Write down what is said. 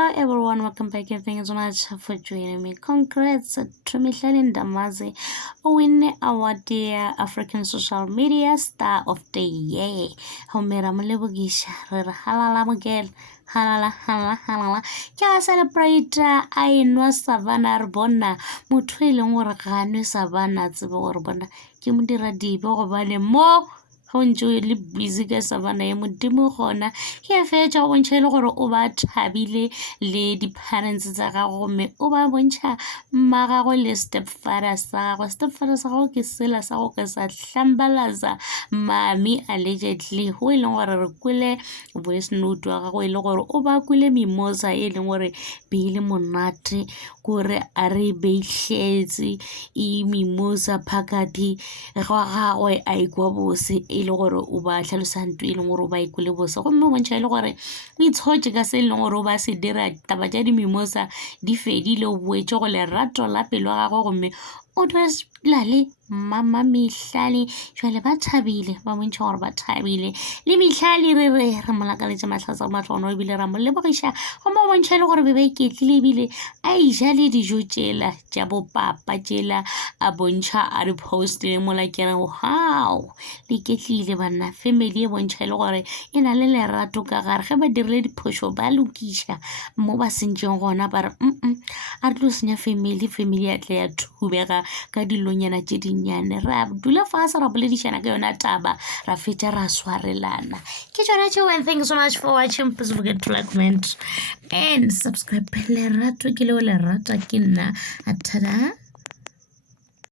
Hello everyone, welcome back and thank you so much for joining me. Congrats to Micheline Damazi, who win award the African Social Media Star of the Year. Homera Mulebugisha, halala mugel, halala. Kya celebrate I know Savannah Arbona, Mutwilung or Ganu Savannah Ziborbona, Kimudira Dibo Vale Mo. Honjo le busy ka Savannah ya modimo gona ke fetša go bontšha ile gore o ba thabile le di parents tsa gago mme o ba bontšha mma gago le stepfather sa gago ke sela sa go ka sa hlambalaza mami allegedly go ile gore re kwele voice note wa gago ile gore o ba kwele mimosa e leng gore be ile monate gore a re beitletse e mimosa phakati ga gagwe a ikwa bose ile gore o ba tlhalosa ntwe ile gore o ba ikole bose gomme o bontšha ile gore o itshotse ka se ile gore o ba se dira taba tša dimimosa di fedile o boetše go lerato la pelo ga gagwe gomme o dira le mama Mihlali jwale ba thabile ba bontšha gore ba thabile le Mihlali re molakaletša matlhatsa matlono ebile ra mo lebogiša gomme o bontšha ile gore be ba iketlile ebile a ija le dijo tšela tša bopapa tšela a bontšha a di post le mola ke re wow le iketlile banna family e bontšha ile gore e na le lerato ka gare ge ba dirile diphošo ba lokiša mo ba sentšeng gona ba re a re tlo senya family ya tle ya thubega ka dilonyana tše dinnyane ra dula fase ra boledišana ka yona taba ra fetša ra swarelana ke tšona tšeo and thank you so much for watching. Please don't forget to like, comment and subscribe. Lerato ke leo lerata ke nna a tada.